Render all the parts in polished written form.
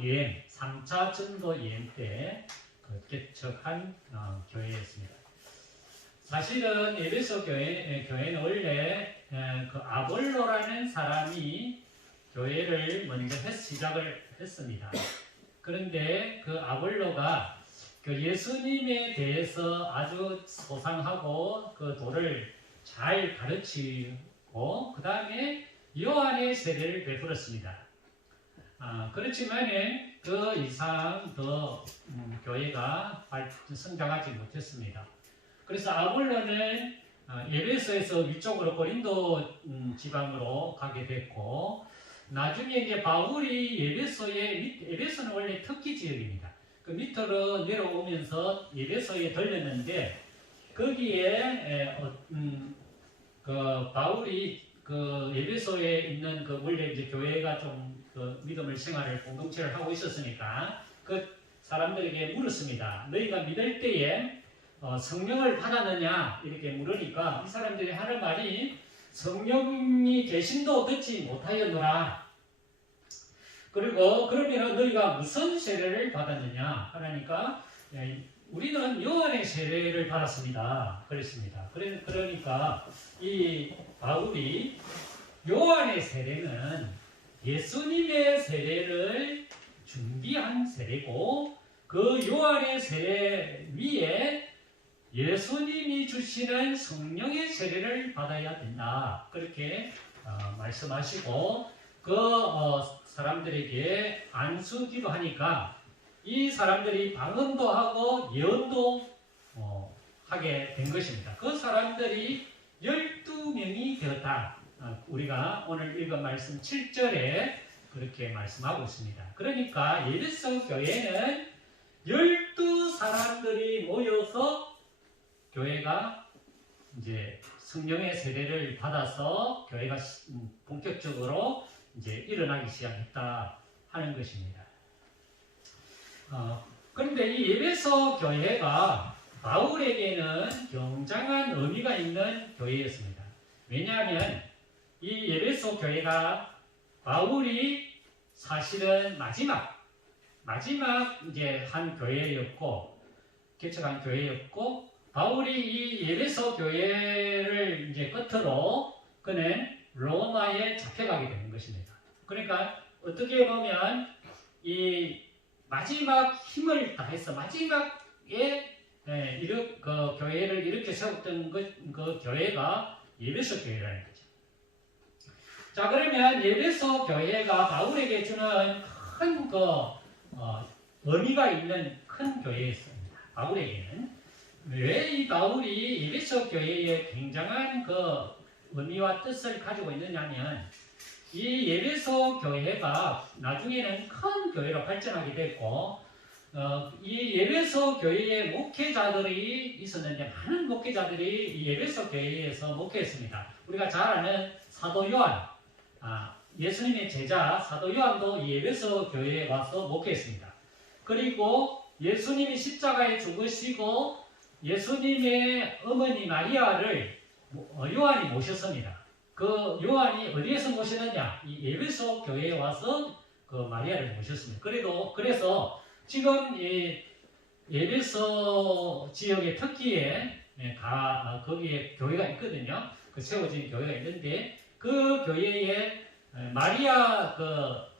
유행, 3차 전도 여행 때 개척한 교회였습니다. 사실은 에베소 교회는 원래 그 아볼로라는 사람이 교회를 먼저 시작을 했습니다. 그런데 그 아볼로가 그 예수님에 대해서 아주 소상하고 그 도를 잘 가르치고 그 다음에 요한의 세례를 베풀었습니다. 그렇지만은 그 이상 더 교회가 성장하지 못했습니다. 그래서 아볼로는 에베소에서 위쪽으로 고린도 지방으로 가게 됐고, 나중에 이제 바울이 에베소는 원래 터키 지역입니다. 그 밑으로 내려오면서 에베소에 들렸는데, 거기에 그 바울이 그 에베소에 있는 그 원래 이제 교회가 좀 그 믿음을 생활을 공동체를 하고 있었으니까 그 사람들에게 물었습니다. 너희가 믿을 때에 성령을 받았느냐 이렇게 물으니까 이 사람들이 하는 말이 성령이 계심도 듣지 못하였노라. 그리고 그러면 너희가 무슨 세례를 받았느냐 하니까 우리는 요한의 세례를 받았습니다. 그랬습니다. 그러니까 이 바울이 요한의 세례는 예수님의 세례를 준비한 세례고, 그 요한의 세례 위에 예수님이 주시는 성령의 세례를 받아야 된다. 그렇게 말씀하시고 그 사람들에게 안수기도 하니까 이 사람들이 방언도 하고 예언도 하게 된 것입니다. 그 사람들이 12명이 되었다. 우리가 오늘 읽은 말씀 7절에 그렇게 말씀하고 있습니다. 그러니까 에베소 교회는 12사람들이 모여서 교회가 이제 성령의 세례를 받아서 교회가 본격적으로 이제 일어나기 시작했다 하는 것입니다. 그런데 이 에베소 교회가 바울에게는 굉장한 의미가 있는 교회였습니다. 왜냐하면 이 에베소 교회가 바울이 사실은 마지막 이제 한 교회였고, 개척한 교회였고, 바울이 이 에베소 교회를 이제 끝으로 그는 로마에 잡혀가게 되는 것입니다. 그러니까 어떻게 보면 이 마지막 힘을 다해서 마지막에 그 교회를 이렇게 세웠던 그 교회가 에베소 교회라는 거죠. 자, 그러면 에베소 교회가 바울에게 주는 큰 의미가 있는 큰 교회였습니다. 바울에게는. 왜 이 바울이 에베소 교회에 굉장한 그 의미와 뜻을 가지고 있느냐면, 이 에베소 교회가 나중에는 큰 교회로 발전하게 됐고, 이 에베소 교회의 목회자들이 있었는데, 많은 목회자들이 이 에베소 교회에서 목회했습니다. 우리가 잘 아는 사도 요한, 예수님의 제자 사도 요한도 이 에베소 교회에 와서 목회했습니다. 그리고 예수님이 십자가에 죽으시고 예수님의 어머니 마리아를 요한이 모셨습니다. 그 요한이 어디에서 모셨느냐? 이 에베소 교회에 와서 그 마리아를 모셨습니다. 그래서 지금 이 에베소 지역의 터키에 거기에 교회가 있거든요. 그 세워진 교회가 있는데 그 교회에 마리아가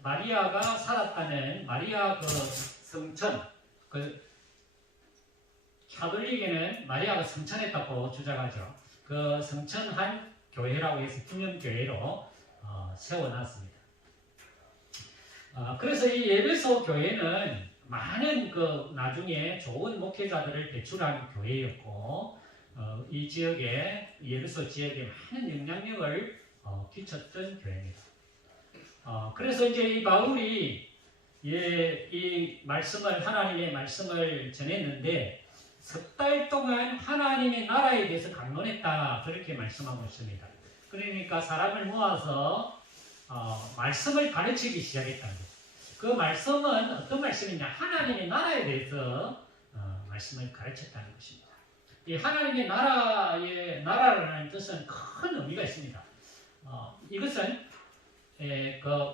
살았다는 마리아 그 성천, 가톨릭에는 마리아가 성천했다고 주장하죠. 그 성천한 교회라고 해서 기념교회로 세워놨습니다. 그래서 이 에베소 교회는 많은 나중에 좋은 목회자들을 배출한 교회였고, 이 지역에, 에베소 지역에 많은 영향력을 끼쳤던 교회입니다. 그래서 이제 이 바울이 이 말씀을, 하나님의 말씀을 전했는데, 석 달 동안 하나님의 나라에 대해서 강론했다. 그렇게 말씀하고 있습니다. 그러니까 사람을 모아서 말씀을 가르치기 시작했다는 거죠. 그 말씀은 어떤 말씀이냐? 하나님의 나라에 대해서 말씀을 가르쳤다는 것입니다. 이 하나님의 나라라는 뜻은 큰 의미가 있습니다. 이것은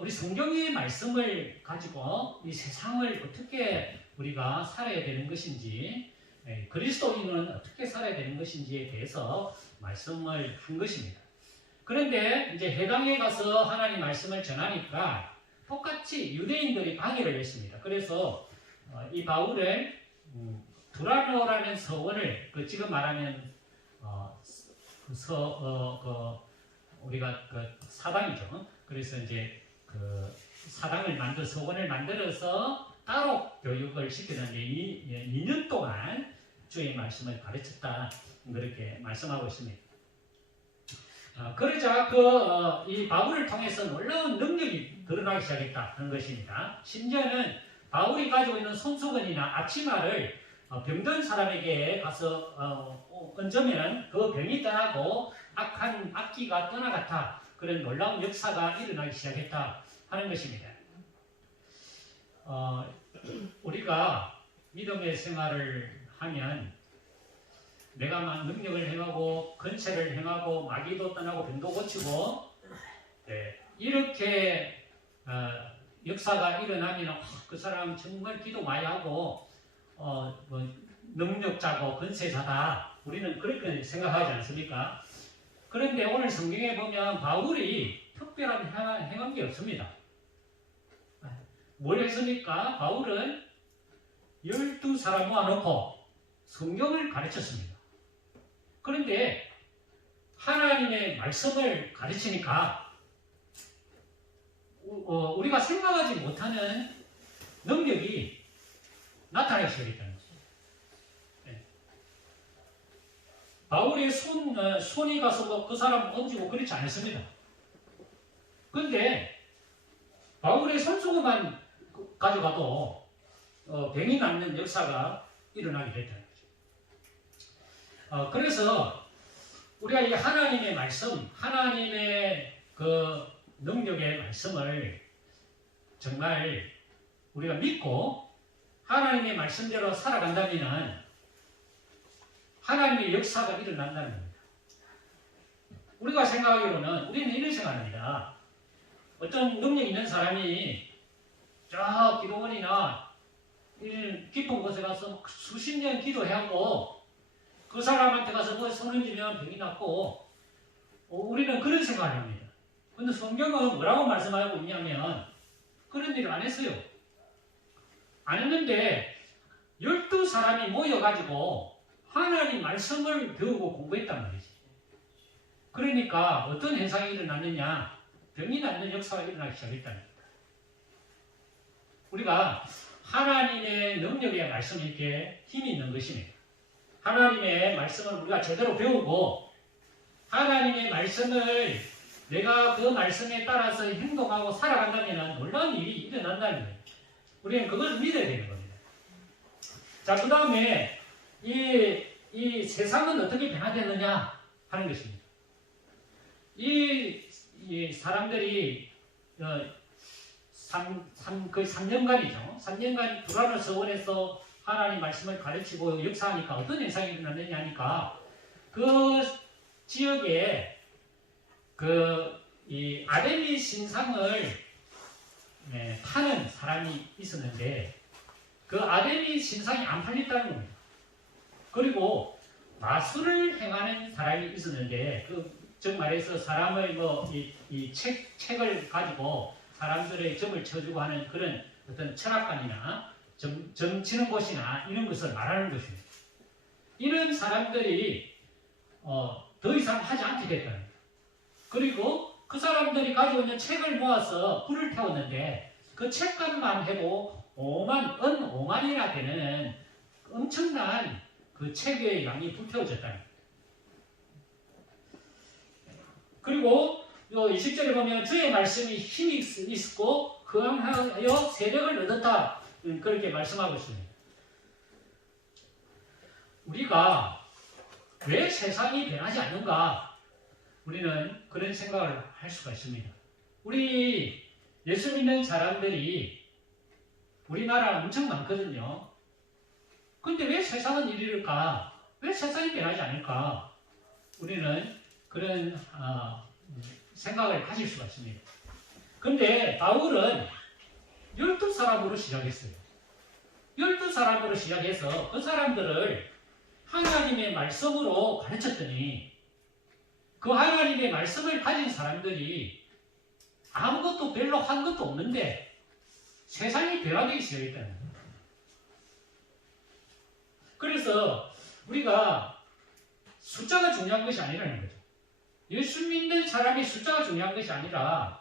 우리 성경의 말씀을 가지고 이 세상을 어떻게 우리가 살아야 되는 것인지, 그리스도인은 어떻게 살아야 되는 것인지에 대해서 말씀을 한 것입니다. 그런데 이제 해당에 가서 하나님 말씀을 전하니까 똑같이 유대인들이 방해를 했습니다. 그래서 이 바울을 두라노라는 서원을, 지금 말하면 우리가 사당이죠. 그래서 이제 사당을 서원을 만들어서 따로 교육을 시키는데 2년 동안 주의 말씀을 가르쳤다, 그렇게 말씀하고 있습니다. 그러자 이 바울을 통해서 놀라운 능력이 드러나기 시작했다는 것입니다. 심지어는 바울이 가지고 있는 손수건이나 앞치마를 병든 사람에게 가서 얹으면 그 병이 떠나고 악한 악기가 떠나갔다, 그런 놀라운 역사가 일어나기 시작했다 하는 것입니다. 우리가 믿음의 생활을 하면 내가 막 능력을 행하고 건세를 행하고 마귀도 떠나고 병도 고치고, 이렇게 역사가 일어나면 그 사람 정말 기도 많이 하고 능력자고 건세자다, 우리는 그렇게 생각하지 않습니까? 그런데 오늘 성경에 보면 바울이 특별한 행한 게 없습니다. 뭘 했습니까? 바울은 12사람 모아놓고 성경을 가르쳤습니다. 그런데 하나님의 말씀을 가르치니까 우리가 생각하지 못하는 능력이 나타나기 시작했다는 거죠. 바울의 손이 가서 그 사람 얹고 그렇지 않았습니다. 그런데 바울의 손수건만 가져가도 병이 낫는 역사가 일어나게 됐다는 거죠. 그래서 우리가 이 하나님의 말씀, 하나님의 그 능력의 말씀을 정말 우리가 믿고 하나님의 말씀대로 살아간다면 하나님의 역사가 일어난다는 겁니다. 우리가 생각하기로는 우리는 이런 생각합니다. 어떤 능력 있는 사람이 저 기도원이나 이런 깊은 곳에 가서 수십 년 기도해하고 그 사람한테 가서 뭐 손을 쥐면 병이 낫고, 우리는 그런 생각을 합니다. 근데 성경은 뭐라고 말씀하고 있냐면 그런 일을 안 했어요. 안 했는데 12사람이 모여가지고 하나님 말씀을 배우고 공부했단 말이지. 그러니까 어떤 현상이 일어났느냐, 병이 낫는 역사가 일어나기 시작했다는 겁니다. 우리가 하나님의 능력의 말씀이 이렇게 힘이 있는 것입니다. 하나님의 말씀을 우리가 제대로 배우고 하나님의 말씀을 내가 그 말씀에 따라서 행동하고 살아간다면 놀라운 일이 일어난다는 거예요. 우리는 그걸 믿어야 되는 겁니다. 자, 그 다음에 이 세상은 어떻게 변화되느냐 하는 것입니다. 이 사람들이 거의 3년간이죠. 3년간 두라노 서원에서 하나님 말씀을 가르치고 역사하니까 어떤 현상이 일어났느냐 하니까 그 지역에 이 아데미 신상을 파는 사람이 있었는데 그 아데미 신상이 안 팔렸다는 겁니다. 그리고 마술을 행하는 사람이 있었는데 즉 말해서 사람을 이 책을 가지고 사람들의 점을 쳐주고 하는 그런 어떤 철학관이나 점 치는 곳이나 이런 것을 말하는 것입니다. 이런 사람들이 더 이상 하지 않게 됐다는 거예요. 그리고 그 사람들이 가지고 있는 책을 모아서 불을 태웠는데 그 책값만 해도 5만이나 되는 엄청난 그 책의 양이 불태워졌다는 거예요. 그리고 20절에 보면 주의 말씀이 힘이 있었고 흥하여 세력을 얻었다, 그렇게 말씀하고 있습니다. 우리가 왜 세상이 변하지 않는가, 우리는 그런 생각을 할 수가 있습니다. 우리 예수 믿는 사람들이 우리나라 엄청 많거든요. 근데 왜 세상은 이럴까? 왜 세상이 변하지 않을까? 우리는 그런 생각을 가질 수가 있습니다. 근데 바울은 12사람으로 시작했어요. 12사람으로 시작해서 그 사람들을 하나님의 말씀으로 가르쳤더니 그 하나님의 말씀을 가진 사람들이 아무것도 별로 한 것도 없는데 세상이 변화되기 시작했다는 거예요. 그래서 우리가 숫자가 중요한 것이 아니라는 거죠. 예수 믿는 사람이 숫자가 중요한 것이 아니라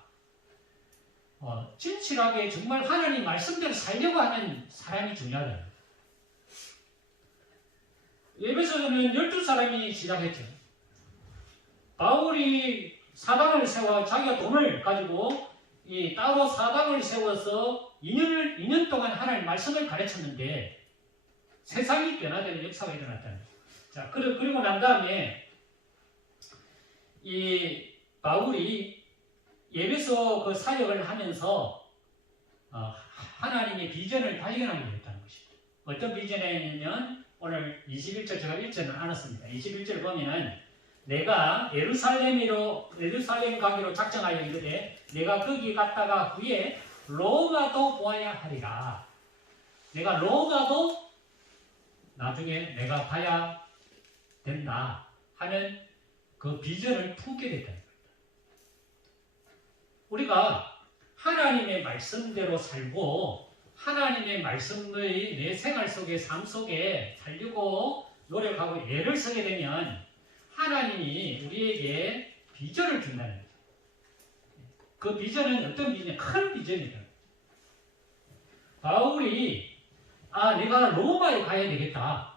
진실하게 정말 하나님 말씀대로 살려고 하는 사람이 중요하다는 거예요. 에베소서는 12사람이 시작했죠. 바울이 사당을 세워 자기가 돈을 가지고 따로 사당을 세워서 2년 동안 하나님 말씀을 가르쳤는데 세상이 변화되는 역사가 일어났다는 거예요. 자, 그리고 난 다음에 이 바울이 에베소 그 사역을 하면서 하나님의 비전을 발견하게 됐다는 것입니다. 어떤 비전이냐면 오늘 21절 제가 읽지는 않았습니다. 21절 보면은 내가 예루살렘 가기로 작정하여 이르되 내가 거기 갔다가 후에 로마도 보아야 하리라. 내가 로마도 나중에 내가 봐야 된다 하는 그 비전을 품게 됐다는 겁니다. 우리가 하나님의 말씀대로 살고 하나님의 말씀의 내 생활 속에 삶 속에 살려고 노력하고 애를 쓰게 되면 하나님이 우리에게 비전을 준다는 거죠. 그 비전은 어떤 비전이냐? 큰 비전이다. 바울이 내가 로마에 가야 되겠다.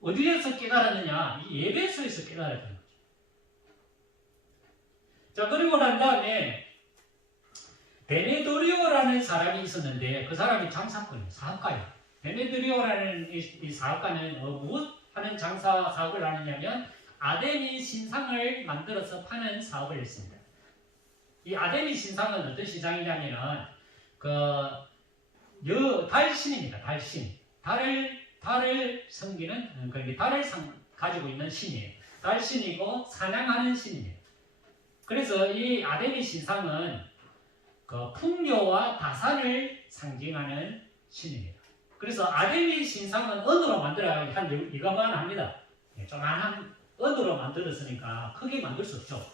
어디에서 깨달았느냐? 이 에베소에서 깨달았다는 거죠. 자, 그리고 난 다음에 데메드리오라는 사람이 있었는데 그 사람이 장사꾼이에요. 사업가예요. 데메드리오라는 이 사업가는 무엇 하는 장사 사업을 하느냐면 아데미 신상을 만들어서 파는 사업을 했습니다. 이 아데미 신상은 어떤 신상이냐면은 달신입니다. 달신. 달을 섬기는 달을 가지고 있는 신이에요. 달신이고 사냥하는 신이에요. 그래서 이 아데미 신상은 그 풍요와 다산을 상징하는 신입니다. 그래서 아데미 신상은 은으로 만들어야 한 이것만 합니다. 조그만한 은으로 만들었으니까 크게 만들 수 없죠.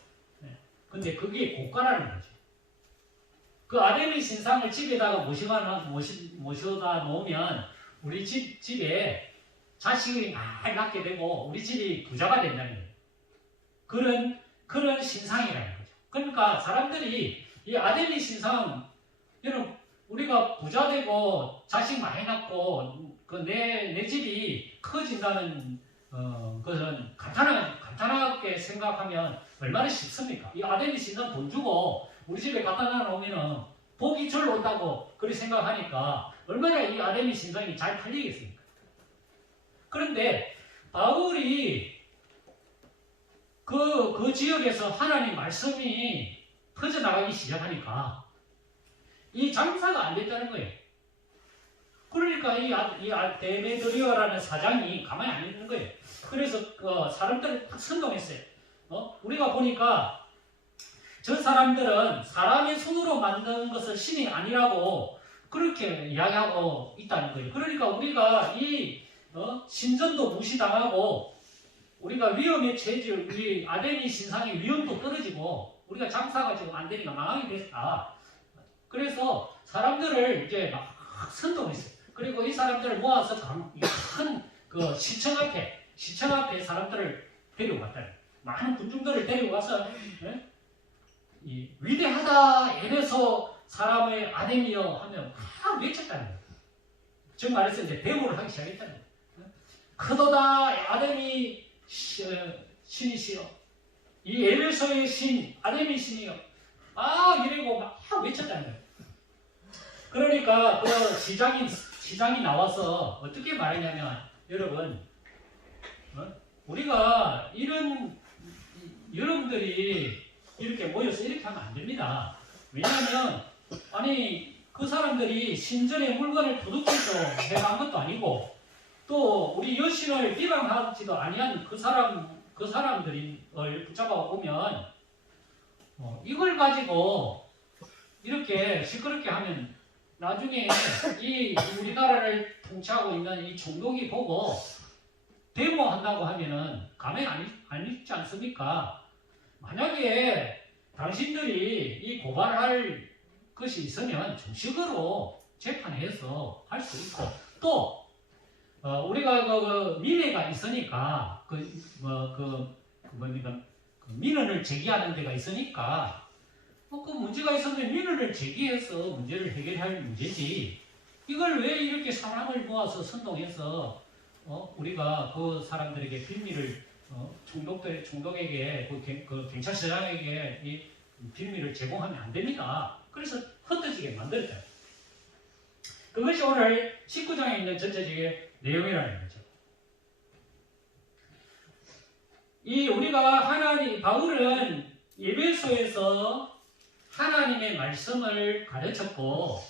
근데 그게 고가라는 거죠. 그 아데미 신상을 집에다가 모셔다 놓으면 우리 집에 자식이 많이 낳게 되고 우리 집이 부자가 된다는 거예요. 그런 신상이라는 거죠. 그러니까 사람들이 이 아데미 신상, 여러분, 우리가 부자 되고 자식 많이 낳고 내 집이 커진다는 것은 간단하게 생각하면 얼마나 쉽습니까? 이 아데미 신상 돈 주고 우리 집에 갖다 놔놓으면 복이 절로 온다고 그렇게 생각하니까 얼마나 이 아데미 신상이 잘 팔리겠습니까? 그런데 바울이 그 지역에서 하나님 말씀이 퍼져나가기 시작하니까 이 장사가 안 됐다는 거예요. 그러니까 이 데메드리오라는 사장이 가만히 안 있는 거예요. 그래서 사람들을 딱 선동했어요. 우리가 보니까 저 사람들은 사람의 손으로 만든 것을 신이 아니라고 그렇게 이야기하고 있다는 거예요. 그러니까 우리가 이 신전도 무시당하고 우리가 위험에 처해질 우리 아데미 신상의 위험도 떨어지고 우리가 장사가 지금 안 되니까 망하게 됐다. 그래서 사람들을 이제 막 선동했어요. 그리고 이 사람들을 모아서 큰 시청 앞에 사람들을 데리고 갔다. 많은 군중들을 데리고 가서 이 위대하다 에베소 사람의 아데미여 하면 막 외쳤다는 거예요. 즉 말해서 이제 배우를 하기 시작했다는 거예요. 크도다 아데미 신이시여, 이 에베소의 신 아데미 신이여, 이러고 막 외쳤다는 거예요. 그러니까 그 시장이 나와서 어떻게 말했냐면, 여러분, 우리가 여러분들이 이렇게 모여서 이렇게 하면 안 됩니다. 왜냐하면 그 사람들이 신전의 물건을 도둑질도 해간 것도 아니고 또 우리 여신을 비방하지도 아니한 그 사람들을 붙잡아 오면 이걸 가지고 이렇게 시끄럽게 하면 나중에 이 우리나라를 통치하고 있는 이 총독이 보고 데모한다고 하면은 가만히 안 있지 않습니까? 만약에 당신들이 이 고발할 것이 있으면 정식으로 재판해서 할 수 있고 또 우리가 그 민회가 있으니까 뭡니까 민원을 제기하는 데가 있으니까 그 문제가 있으면 민원을 제기해서 문제를 해결할 문제지 이걸 왜 이렇게 사람을 모아서 선동해서 우리가 그 사람들에게 빌미를 총독에게 그 경찰서장에게 이 빌미를 제공하면 안 됩니다. 그래서 흩어지게 만들었다. 그것이 오늘 19장에 있는 전체적인 내용이라는 거죠. 이 우리가 바울은 에베소에서 하나님의 말씀을 가르쳤고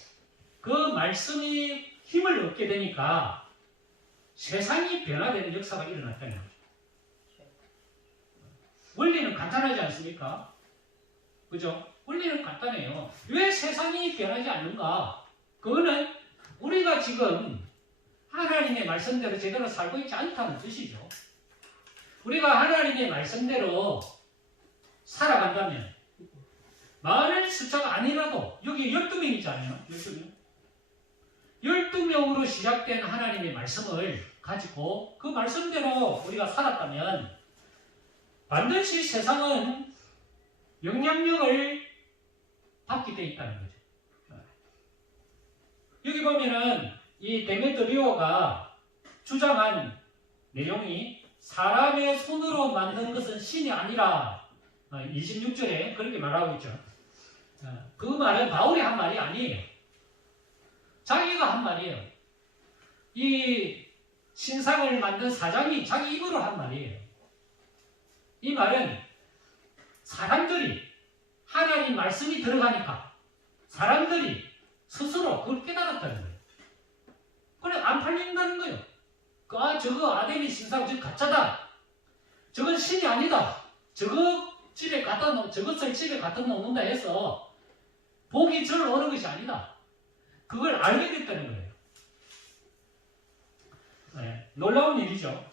그 말씀이 힘을 얻게 되니까 세상이 변화되는 역사가 일어났다는 거죠. 원리는 간단하지 않습니까? 그죠? 원리는 간단해요. 왜 세상이 변하지 않는가? 그거는 우리가 지금 하나님의 말씀대로 제대로 살고 있지 않다는 뜻이죠. 우리가 하나님의 말씀대로 살아간다면 많은 숫자가 아니라도 여기 12명 있잖아요. 12명. 12명으로 시작된 하나님의 말씀을 가지고 그 말씀대로 우리가 살았다면 반드시 세상은 영향력을 받게 되어 있다는 거죠. 여기 보면은 이 데메트리오가 주장한 내용이 사람의 손으로 만든 것은 신이 아니라 26절에 그렇게 말하고 있죠. 그 말은 바울이 한 말이 아니에요. 자기가 한 말이에요. 이 신상을 만든 사장이 자기 입으로 한 말이에요. 이 말은 사람들이 하나님 말씀이 들어가니까 사람들이 스스로 그걸 깨달았다는 거예요. 그래 안 팔린다는 거예요. 저거 아데미 신상 저거 가짜다. 저건 신이 아니다. 저것을 집에 갖다 놓는다 해서 복이 절 오는 것이 아니다. 그걸 알게 됐다는 거예요. 네, 놀라운 일이죠.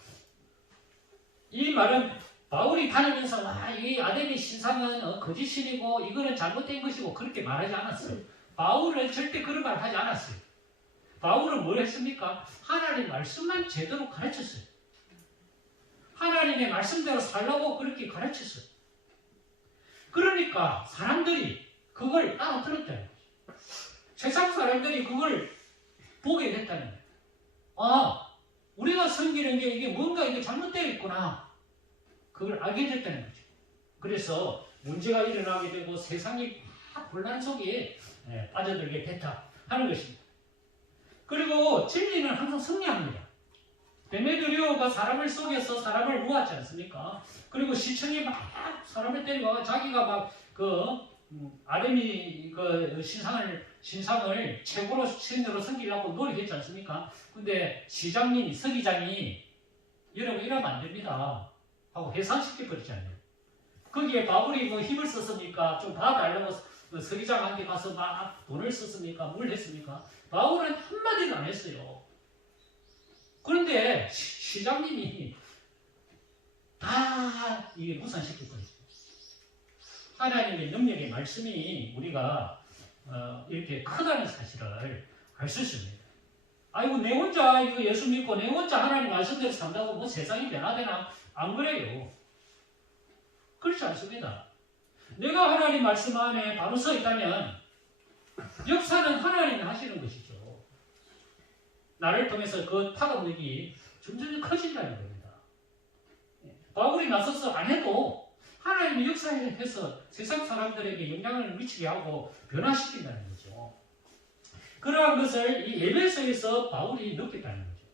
이 말은 바울이 다니면서 이 아데미 신상은 거짓신이고 이거는 잘못된 것이고 그렇게 말하지 않았어요. 바울은 절대 그런 말 하지 않았어요. 바울은 뭘 했습니까? 하나님 말씀만 제대로 가르쳤어요. 하나님의 말씀대로 살라고 그렇게 가르쳤어요. 그러니까 사람들이 그걸 알아들었다는 거죠. 세상 사람들이 그걸 보게 됐다는 거예요. 우리가 섬기는 게 이게 뭔가 이게 잘못되어 있구나. 그걸 알게 됐다는 거죠. 그래서 문제가 일어나게 되고 세상이 막 혼란 속에 빠져들게 됐다 하는 것입니다. 그리고 진리는 항상 승리합니다. 데메드리오가 사람을 속여서 사람을 모았지 않습니까? 그리고 시청이 막 사람을 때리고 자기가 막 아데미 신상을 최고로 신으로 섬기려고 노력했지 않습니까? 근데 서기장이 여러분 이러면 안 됩니다 하고 해산시켜버렸잖아요. 거기에 바울이 힘을 썼습니까? 좀 봐달라고 서기장한테 가서 막 돈을 썼습니까? 뭘 했습니까? 바울은 한마디도 안 했어요. 그런데 시장님이 다 이게 무산시켰거든요. 하나님의 능력의 말씀이 우리가 이렇게 크다는 사실을 알 수 있습니다. 아이고 내 혼자 이거 예수 믿고 내 혼자 하나님 말씀대로 산다고 뭐 세상이 변화되나? 안 그래요. 그렇지 않습니다. 내가 하나님 말씀 안에 바로 서 있다면 역사는 하나님이 하시는 것이죠. 나를 통해서 그 파급력이 점점 커진다는 겁니다. 바울이 나서서 안 해도 하나님이 역사해서 세상 사람들에게 영향을 미치게 하고 변화시킨다는 거죠. 그러한 것을 이 에베소에서 바울이 느꼈다는 거죠.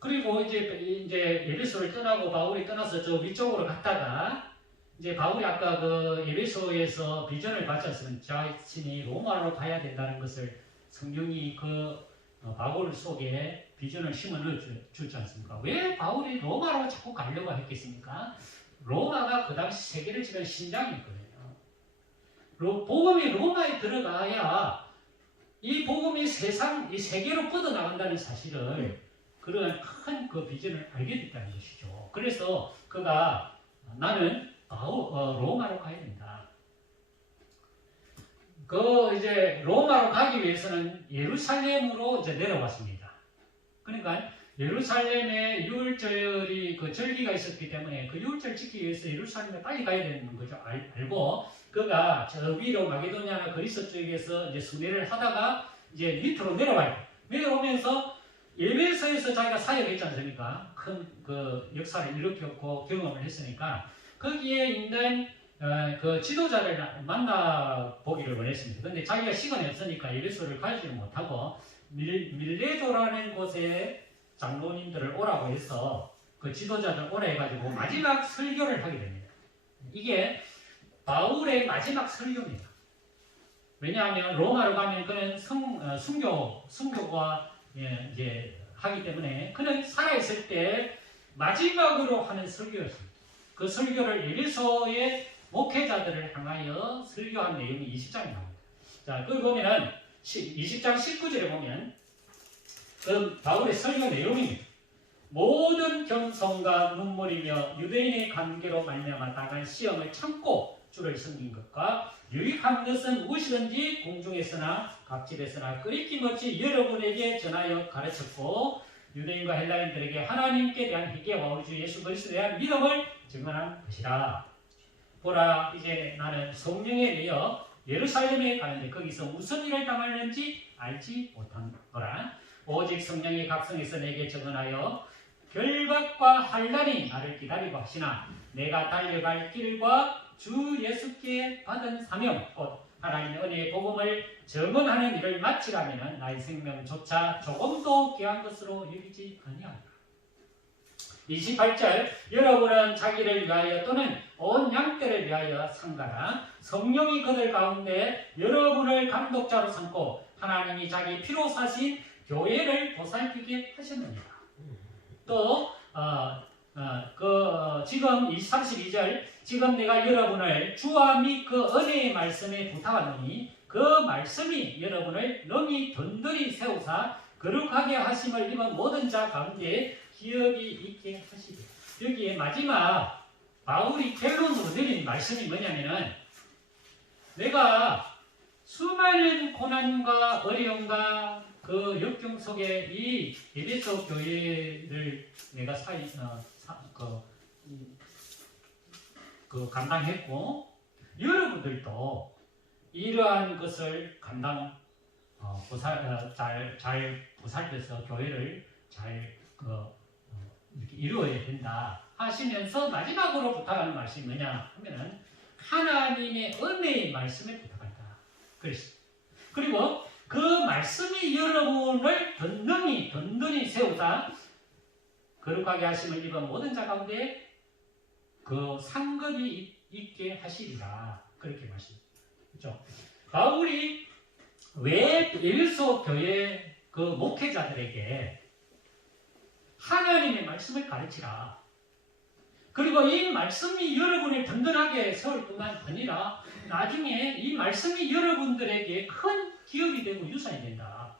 그리고 이제 에베소를 떠나고 바울이 떠나서 저 위쪽으로 갔다가 이제 바울이 아까 그 에베소에서 비전을 받지 않습니까? 자신이 로마로 가야 된다는 것을 성경이 바울 속에 비전을 심어 넣어주지 않습니까? 왜 바울이 로마로 자꾸 가려고 했겠습니까? 로마가 그 당시 세계를 지배한 신장이었거든요. 복음이 로마에 들어가야 이 복음이 이 세계로 뻗어나간다는 사실을 그런 큰 그 비전을 알게 됐다는 것이죠. 그래서 그가 나는 로마로 가야 된다. 이제 로마로 가기 위해서는 예루살렘으로 이제 내려왔습니다. 그러니까 예루살렘에 유월절이 그 절기가 있었기 때문에 그 유월절 지키기 위해서 예루살렘에 빨리 가야 되는 거죠. 알고 그가 저 위로 마게도냐나 그리스 쪽에서 이제 순회를 하다가 이제 밑으로 내려와요. 내려오면서 예배소에서 자기가 사역했지 않습니까? 큰 그 역사를 일으켰고 경험을 했으니까 거기에 있는 그 지도자를 만나보기를 원했습니다. 근데 자기가 시간이 없으니까 예배소를 가지를 못하고 밀레도라는 곳에 장로님들을 오라고 해서 그 지도자들 오라 해가지고 마지막 설교를 하게 됩니다. 이게 바울의 마지막 설교입니다. 왜냐하면 로마로 가면 그는 순교가 이제 하기 때문에 그는 살아있을 때 마지막으로 하는 설교였습니다. 그 설교를 예배소의 목회자들을 향하여 설교한 내용이 20장에 나옵니다. 자, 그 보면은 20장 19절에 보면 그 바울의 설교 내용입니다. 모든 겸손과 눈물이며 유대인의 관계로 말미암아 당한 시험을 참고 주를 섬긴 것과 유익한 것은 무엇이든지 공중에서나 각집에서나 끊임없이 여러분에게 전하여 가르쳤고 유대인과 헬라인들에게 하나님께 대한 회개와 우리 주 예수 그리스도에 대한 믿음을 증언한 것이라. 보라, 이제 나는 성령에 대하여 예루살렘에 가는데 거기서 무슨 일을 당하는지 알지 못하노라. 오직 성령이 각성에서 내게 증언하여 결박과 환난이 나를 기다리고 하시나 내가 달려갈 길과 주 예수께 받은 사명 곧 하나님의 은혜의 복음을 증언하는 일을 마치라면 나의 생명조차 조금도 귀한 것으로 여기지 아니하리라. 28절 여러분은 자기를 위하여 또는 온 양떼를 위하여 상가라. 성령이 그들 가운데 여러분을 감독자로 삼고 하나님이 자기 피로 사신 교회를 보살피게 하셨느니라. 또 지금 32절 지금 내가 여러분을 주와 및 그 은혜의 말씀에 부탁하노니 그 말씀이 여러분을 능히 든든히 세우사 거룩하게 하심을 입은 모든 자 가운데 기억이 있게 하시리라. 여기에 마지막 바울이 결론으로 내린 말씀이 뭐냐면은 내가 수많은 고난과 어려움과 그 역경 속에 이 에베소 교회를 내가 감당했고 여러분들도 이러한 것을 잘 보살펴서 교회를 잘 이렇게 이루어야 된다 하시면서 마지막으로 부탁하는 말씀이 뭐냐 하면은 하나님의 은혜의 말씀을 부탁한다. 그리고 그 말씀이 여러분을 든든히 세우다 거룩하게 하심을 입은 모든 자 가운데 그 상급이 있게 하시리라. 그렇게 말씀합니다. 그렇죠? 바울이 왜 에베소 교회 그 목회자들에게 하나님의 말씀을 가르치라. 그리고 이 말씀이 여러분을 든든하게 세울 뿐만 아니라 나중에 이 말씀이 여러분들에게 큰 기업이 되고 유산이 된다.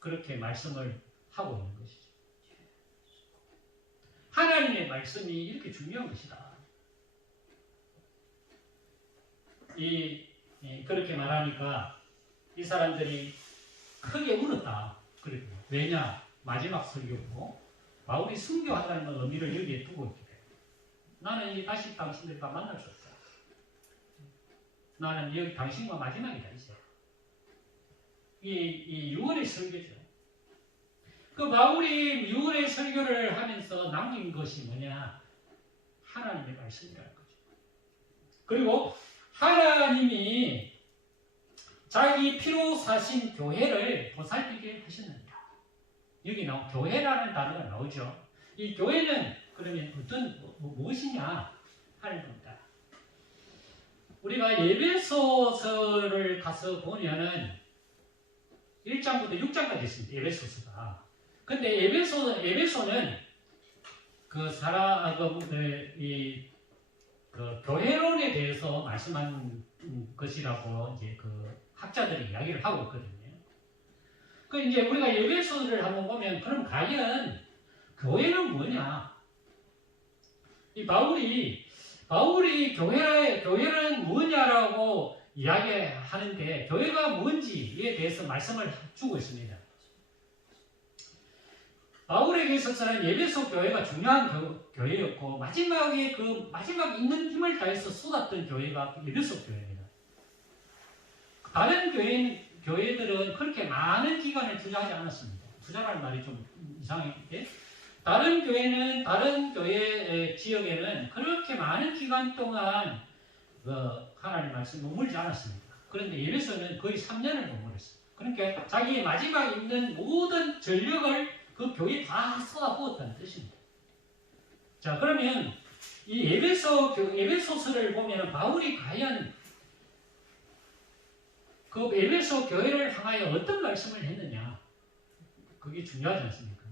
그렇게 말씀을 하고 있는 것이죠. 하나님의 말씀이 이렇게 중요한 것이다. 그렇게 말하니까 이 사람들이 크게 울었다. 왜냐? 마지막 설교고 바울이 순교한다는 의미를 여기에 두고 있기 때문에 나는 다시 당신들과 만날 수 없다. 나는 여기 당신과 마지막이다 이제. 이 6월의 설교죠. 그 바울이 6월의 설교를 하면서 남긴 것이 뭐냐? 하나님의 말씀이라는 거죠. 그리고 하나님이 자기 피로 사신 교회를 보살피게 하셨느니라. 여기 교회라는 단어가 나오죠. 이 교회는 그러면 무엇이냐 하는 겁니다. 우리가 에베소서를 가서 보면은 1장부터 6장까지 있습니다. 에베소서가. 근데 에베소는 그 교회론에 대해서 말씀한 것이라고 이제 그 학자들이 이야기를 하고 있거든요. 그 이제 우리가 에베소서를 한번 보면 그럼 과연 교회는 뭐냐? 이 바울이 교회는 뭐냐라고 이야기하는데 교회가 뭔지에 대해서 말씀을 주고 있습니다. 바울에게 있어서는 에베소 교회가 중요한 교회였고 마지막에 그 마지막 있는 힘을 다해서 쏟았던 교회가 에베소 교회입니다. 다른 교회들은 그렇게 많은 기간을 투자하지 않았습니다. 투자라는 말이 좀 이상한데 다른 교회 지역에는 그렇게 많은 기간 동안 하나님 말씀 머물지 않았습니다. 그런데 에베소는 거의 3년을 머물렀어요. 그러니까 자기의 마지막 있는 모든 전력을 그 교회에 다 쏟아부었다는 뜻입니다. 자, 그러면 이 에베소서를 보면 바울이 과연 그 에베소 교회를 향하여 어떤 말씀을 했느냐? 그게 중요하지 않습니까?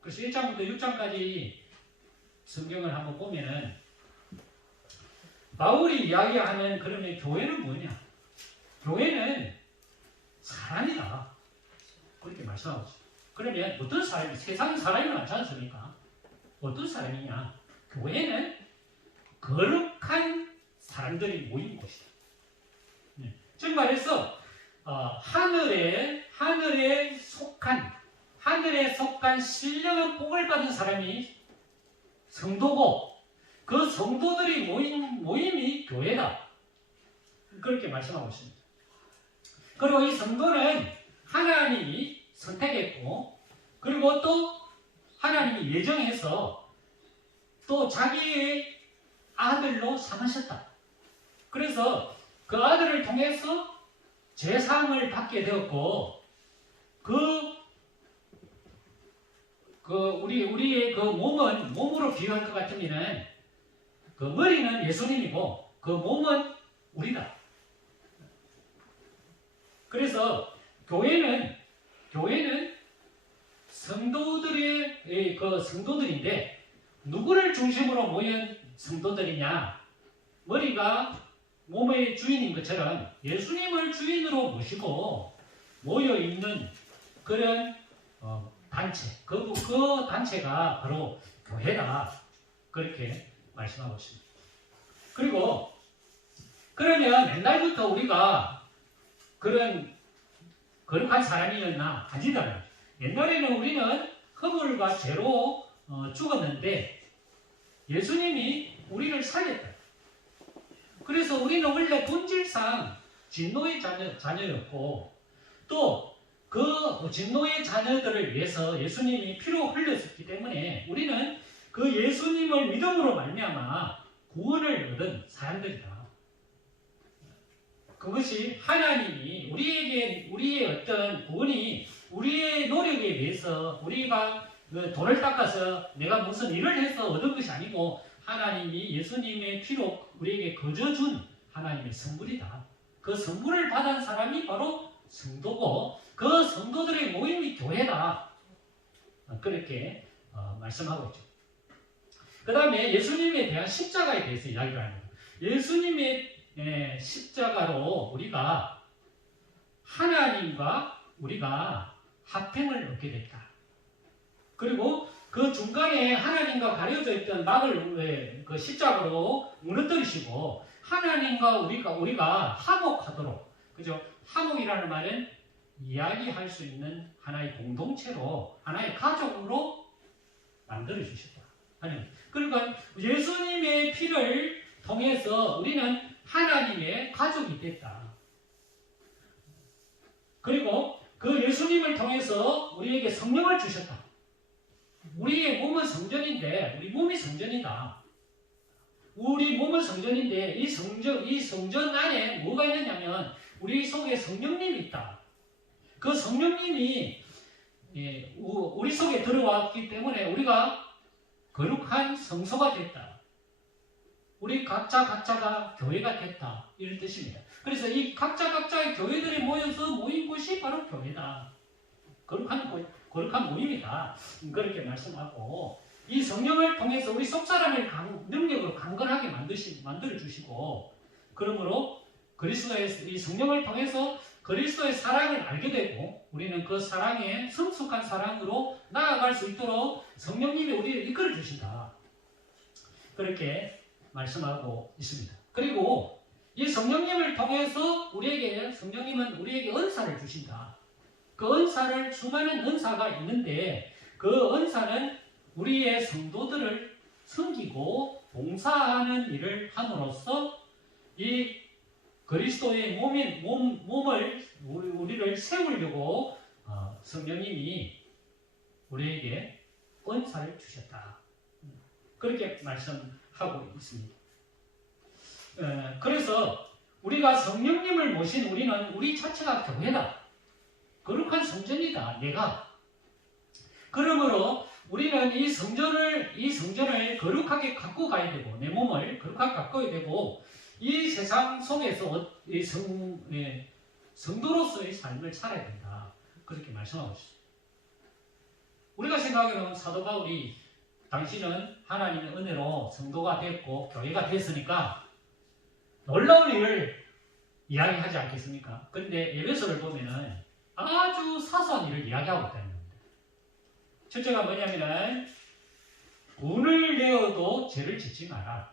그래서 1장부터 6장까지 성경을 한번 보면은 바울이 이야기하는 그러면 교회는 뭐냐? 교회는 사람이다. 그렇게 말씀하고 있어요. 그러면 어떤 사람이, 세상에 사람이 많지 않습니까? 어떤 사람이냐? 교회는 거룩한 사람들이 모인 곳이다. 즉 말해서 하늘에 속한 신령한 복을 받은 사람이 성도고 그 성도들이 모임이 교회다. 그렇게 말씀하고 있습니다. 그리고 이 성도는 하나님이 선택했고 그리고 또 하나님이 예정해서 또 자기의 아들로 삼으셨다. 그래서 그 아들을 통해서 제사함을 받게 되었고 우리의 그 몸은 몸으로 비유할 것 같으면은 그 머리는 예수님이고 그 몸은 우리다. 그래서 교회는 성도들인데 누구를 중심으로 모인 성도들이냐? 머리가 몸의 주인인 것처럼 예수님을 주인으로 모시고 모여 있는 그런 단체, 그 단체가 바로 교회다. 그렇게 말씀하고 있습니다. 그리고 그러면 옛날부터 우리가 그런 거룩한 사람이었나? 아니다. 옛날에는 우리는 허물과 죄로 죽었는데 예수님이 우리를 살렸다. 그래서 우리는 원래 본질상 진노의 자녀였고 또 그 진노의 자녀들을 위해서 예수님이 피로 흘렸었기 때문에 우리는 그 예수님을 믿음으로 말미암아 구원을 얻은 사람들이다. 그것이 하나님이 우리의 어떤 구원이 우리의 노력에 의해서 우리가 돌을 닦아서 내가 무슨 일을 해서 얻은 것이 아니고 하나님이 예수님의 피로 우리에게 거저준 하나님의 선물이다. 그 선물을 받은 사람이 바로 성도고 그 성도들의 모임이 교회다. 그렇게 말씀하고 있죠. 그 다음에 예수님에 대한 십자가에 대해서 이야기를 합니다. 예수님의 십자가로 하나님과 우리가 화평을 얻게 됐다. 그리고 그 중간에 하나님과 가려져 있던 막을 그 십자가로 무너뜨리시고 하나님과 우리가 화목하도록, 그죠? 화목이라는 말은 이야기할 수 있는 하나의 공동체로, 하나의 가족으로 만들어 주셨다. 그러니까 예수님의 피를 통해서 우리는 하나님의 가족이 됐다. 그리고 그 예수님을 통해서 우리에게 성령을 주셨다. 우리의 몸은 성전인데, 우리 몸이 성전이다. 우리 몸은 성전인데, 이 성전 안에 뭐가 있느냐면, 우리 속에 성령님이 있다. 그 성령님이 우리 속에 들어왔기 때문에 우리가 거룩한 성소가 됐다. 우리 각자가 교회가 됐다. 이런 뜻입니다. 그래서 이 각자의 교회들이 모여서 모인 곳이 바로 교회다. 거룩한 모임이다. 그렇게 말씀하고, 이 성령을 통해서 우리 속사람을 능력으로 강건하게 만들어 주시고, 그러므로 그리스도의 이 성령을 통해서 그리스도의 사랑을 알게 되고, 우리는 그 사랑에 성숙한 사랑으로 나아갈 수 있도록 성령님이 우리를 이끌어 주신다. 그렇게 말씀하고 있습니다. 그리고 이 성령님을 통해서 성령님은 우리에게 은사를 주신다. 그 은사를, 수많은 은사가 있는데, 그 은사는 우리의 성도들을 섬기고 봉사하는 일을 함으로써 이 그리스도의 몸을 우리를 세우려고 성령님이 우리에게 은사를 주셨다. 그렇게 말씀하고 있습니다. 그래서 우리가 성령님을 모신 우리 자체가 교회다. 거룩한 성전이다. 내가. 그러므로 우리는 이 성전을 거룩하게 갖고 가야 되고, 내 몸을 거룩하게 갖고 가야 되고, 이 세상 속에서 성도로서의 삶을 살아야 된다. 그렇게 말씀하고 있습니다. 우리가 생각하기로는 사도 바울이 당신은 하나님의 은혜로 성도가 됐고 교회가 됐으니까 놀라운 일을 이야기하지 않겠습니까? 근데 에베소를 보면은 아주 사소한 일을 이야기하고 있다는 겁니다. 첫째가 뭐냐면은 분을 내어도 죄를 짓지 마라.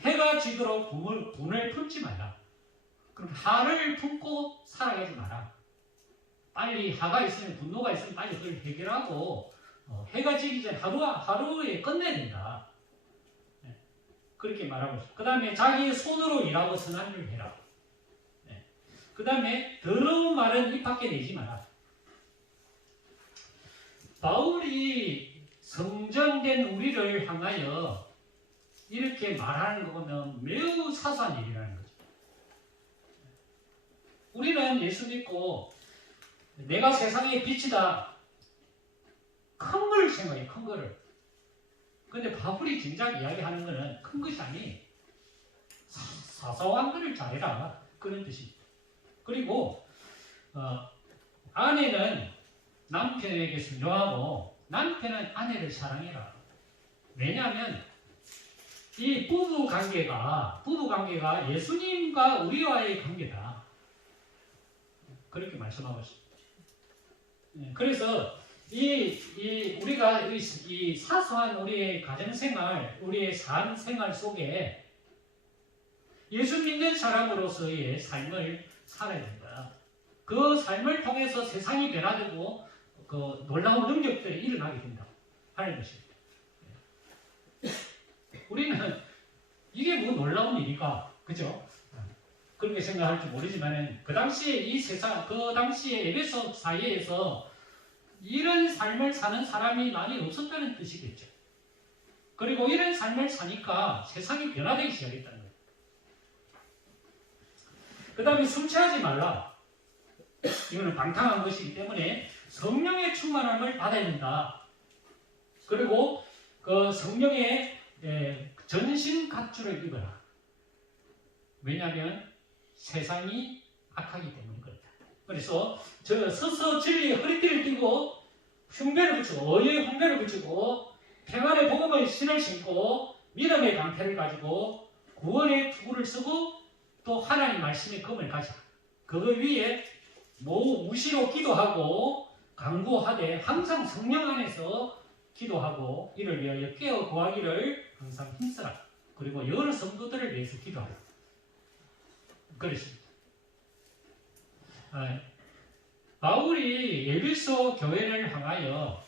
해가 지도록 분을 품지 말라. 그럼 하를 품고 살아가지 마라. 빨리 하가 있으면, 분노가 있으면 빨리 그걸 해결하고 해가 지기 전에 하루에 끝내야 된다. 그렇게 말하고 있어요. 그 다음에 자기의 손으로 일하고 선한 일을 해라. 그 다음에 더러운 말은 입 밖에 내지 마라. 바울이 성전된 우리를 향하여 이렇게 말하는 거는 매우 사소한 일이라는 거죠. 우리는 예수 믿고 내가 세상의 빛이다. 큰 걸 생각해, 큰 거를. 근데 바울이 진작 이야기하는 거는 큰 것이 아니, 사소한 거를 잘해라. 그런 뜻입니다. 그리고 아내는 남편에게 순종하고 남편은 아내를 사랑해라. 왜냐하면 이 부부 관계가 예수님과 우리와의 관계다. 그렇게 말씀하고 있습니다. 그래서 우리가 이 사소한 우리의 가정생활, 우리의 삶 생활 속에 예수 믿는 사람으로서의 삶을 살아야 된다. 그 삶을 통해서 세상이 변화되고 그 놀라운 능력들이 일어나게 된다 하는 것입니다. 우리는 이게 뭐 놀라운 일일까? 그죠? 그렇게 생각할지 모르지만 그 당시에 그 당시에 에베소 사회에서 이런 삶을 사는 사람이 많이 없었다는 뜻이겠죠. 그리고 이런 삶을 사니까 세상이 변화되기 시작했다는 거예요. 그 다음에 술 취하지 말라. 이거는 방탕한 것이기 때문에 성령의 충만함을 받아야 된다. 그리고 그 성령의 전신 갑주를 입어라. 왜냐하면 세상이 악하기 때문에 그렇다. 그래서 서서 진리의 허리띠를 띠고 흉배를 붙이고 의의 흉배를 붙이고 평안의 복음의 신을 신고 믿음의 강태를 가지고 구원의 투구를 쓰고 또 하나님 말씀의 검을 가지라. 그거 위에 무시로 기도하고 강구하되 항상 성령 안에서 기도하고 이를 위하여 깨어 구하기를 항상 힘쓰라. 그리고 여러 성도들을 위해서 기도하라. 그렇습니다. 바울이 에베소 교회를 향하여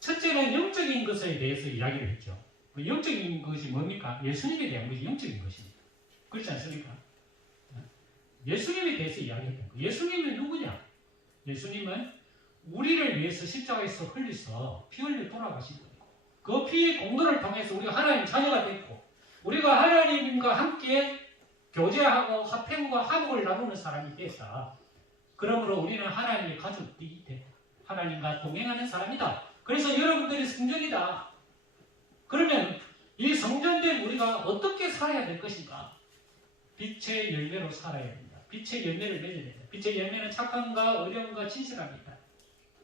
첫째는 영적인 것에 대해서 이야기를 했죠. 그 영적인 것이 뭡니까? 예수님에 대한 것이 영적인 것입니다. 그렇지 않습니까? 예수님에 대해서 이야기했던 거예요. 예수님은 누구냐? 예수님은 우리를 위해서 십자가에서 흘려서 피 흘려 돌아가신 분이고 그 피의 공로를 통해서 우리가 하나님 자녀가 됐고 우리가 하나님과 함께 교제하고 화평과 화목을 나누는 사람이 됐다. 그러므로 우리는 하나님의 가족이 됐다. 하나님과 동행하는 사람이다. 그래서 여러분들이 성전이다. 그러면 이 성전된 우리가 어떻게 살아야 될 것인가? 빛의 열매로 살아야 된다. 빛의 열매를 맺어야 된다. 빛의 열매는 착함과 의령과 진실함이다.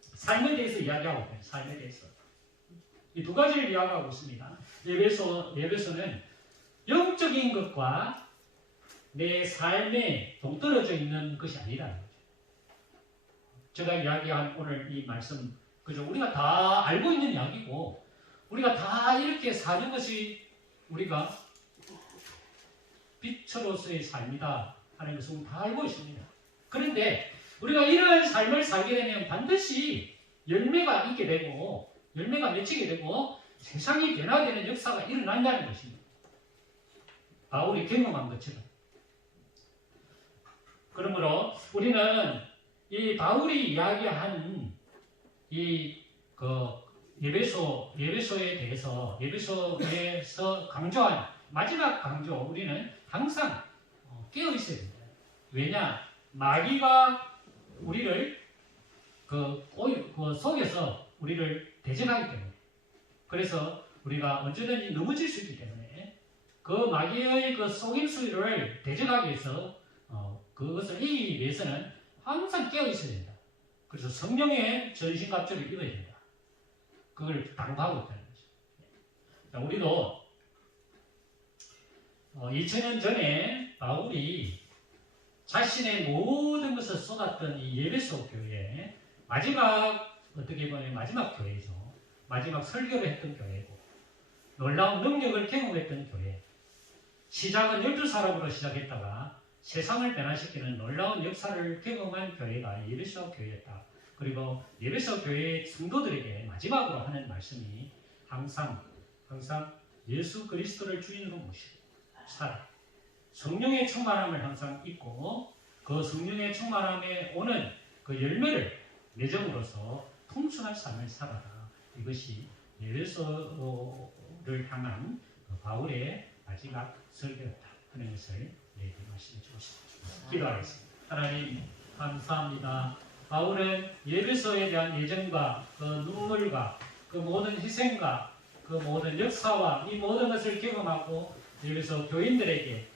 삶에 대해서 이야기하고 있다. 삶에 대해서. 이 두 가지를 이야기하고 있습니다. 예배소는 영적인 것과 내 삶에 동떨어져 있는 것이 아니라는 거죠. 제가 이야기한 오늘 이 말씀, 그죠? 우리가 다 알고 있는 이야기고, 우리가 다 이렇게 사는 것이 우리가 빛으로서의 삶이다 하는 것을 다 알고 있습니다. 그런데 우리가 이런 삶을 살게 되면 반드시 열매가 있게 되고, 열매가 맺히게 되고, 세상이 변화되는 역사가 일어난다는 것입니다. 바울이 경험한 것처럼. 그러므로 우리는 이 바울이 이야기한 예배소에 대해서, 예배소에서 강조한 마지막 강조, 우리는 항상 깨어 있어야 됩니다. 왜냐? 마귀가 우리를 그 속에서 우리를 대적하기 때문에. 그래서 우리가 언제든지 넘어질 수 있기 때문에 그 마귀의 그 속임수를 대적하기 위해서 그것을 이기기 위해서는 항상 깨어 있어야 된다. 그래서 성령의 전신갑주를 입어야 된다. 그걸 당부하고 있다는 거죠. 자, 우리도 2000년 전에 바울이 자신의 모든 것을 쏟았던 이 예배소 교회, 어떻게 보면 마지막 교회죠. 마지막 설교를 했던 교회고, 놀라운 능력을 경험했던 교회. 시작은 12사람으로 시작했다가 세상을 변화시키는 놀라운 역사를 경험한 교회가 예배소 교회였다. 그리고 예배소 교회의 성도들에게 마지막으로 하는 말씀이 항상 예수 그리스도를 주인으로 모시고 살아. 성령의 충만함을 항상 잊고 그 성령의 충만함에 오는 그 열매를 내정으로서 풍성한 삶을 살아라. 이것이 예배소를 향한 바울의 마지막 설교였다 하는 것을 말씀해 주었습니다. 기도하겠습니다. 하나님 감사합니다. 바울은 예배소에 대한 예정과 그 눈물과 그 모든 희생과 그 모든 역사와 이 모든 것을 경험하고 예배소 교인들에게